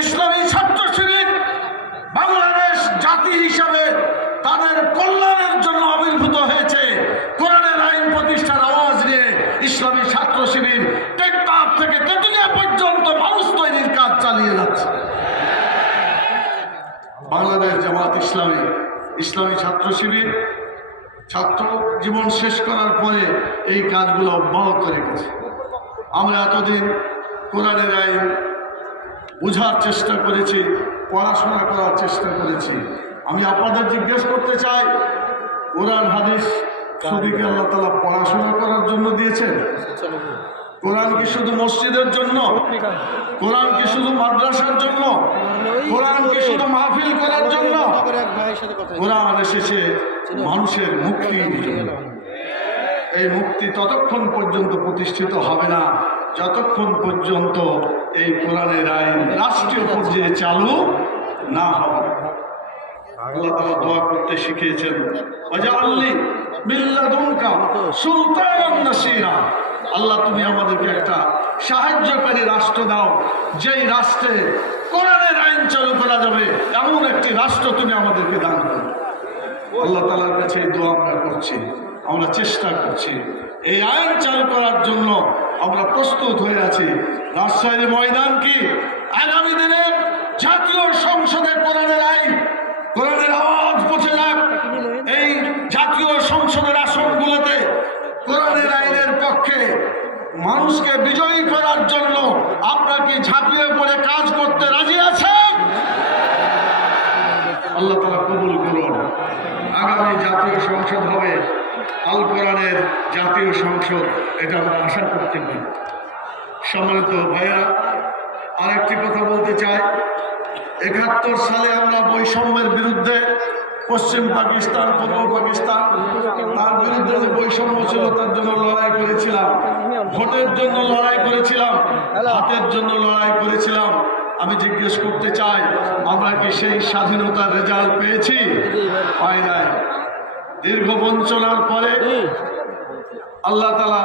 ইসলামী ছাত্র শিবির বাংলাদেশ জাতি হিসাবে তাদের কল্যাণের জন্য আবির্ভূত হয়েছে। কোরআনের আইন প্রতিষ্ঠার আওয়াজ নিয়ে ইসলামী ছাত্র শিবির টেকনাফ থেকে তেতুলিয়া পর্যন্ত মানুষ তৈরির কাজ চালিয়ে যাচ্ছে। বাংলাদেশ জামাত ইসলামী ইসলামী ছাত্র শিবির ছাত্র জীবন শেষ করার পরে এই কাজগুলো অব্যাহত রেখেছে। আমরা এতদিন কোরআনের আইন বোঝার চেষ্টা করেছি, পড়াশোনা করার চেষ্টা করেছি। আমি আপনাদের জিজ্ঞেস করতে চাই, কোরআন, হাদিস শুধুকে আল্লাহ তালা পড়াশোনা করার জন্য দিয়েছেন? কোরআন কি শুধু মসজিদের জন্য? কোরআন কি শুধু মাদ্রাসার জন্য? কোরআন কি শুধু মাহফিল করার জন্য? কোরআন এসেছে মানুষের জন্য। এই মুক্তি ততক্ষণ পর্যন্ত প্রতিষ্ঠিত হবে না। যতক্ষণ পর্যন্ত এই কোরআনের আইন রাষ্ট্রীয় পর্যায়ে চালু না হবে। আল্লাহ তাআলা দোয়া করতে শিখিয়েছেন নাসীরা। আল্লাহ, তুমি আমাদেরকে একটা সাহায্যকারী রাষ্ট্র দাও, যেই রাষ্ট্রে কোরআনের আইন চালু করা যাবে একটি রাষ্ট্র তুমি আমাদেরকে দান করো। দোয়া আমরা করছি, আমরা চেষ্টা করছি, এই আইন চালু করার জন্য আমরা প্রস্তুত হয়ে আছি। রাজশাহীর ময়দান কি? আগামী দিনে জাতীয় সংসদে কোরআনের আইন, কোরআনের আওয়াজ পৌঁছে যাক। এই জাতীয় সংসদের আসনগুলোতে কোরআনের আইনের পক্ষে মানুষকে বিজয়ী করার জন্য আপনার কি ঝাঁপিয়ে পড়ে কাজ করতে রাজি আছেন? আল্লাহ তালা কবুল করুন। আগামী জাতীয় সংসদ হবে। আল জাতীয় সংসদ, এটা আমরা আশা করতে পারি। সম্মানিত ভাইয়া আরেকটি কথা বলতে চাই। একাত্তর সালে আমরা বৈষম্যের বিরুদ্ধে পশ্চিম পাকিস্তান, পূর্ব পাকিস্তান, তার বিরুদ্ধে যে বৈষম্য ছিল, তার জন্য লড়াই করেছিলাম। ভোটের জন্য লড়াই করেছিলাম, হাতের জন্য লড়াই করেছিলাম। আমি জিজ্ঞেস করতে চাই, আমরা কি সেই স্বাধীনতার রেজাল্ট পেয়েছি? পাই নাই। দীর্ঘ বঞ্চনার পরে আল্লাহ তালা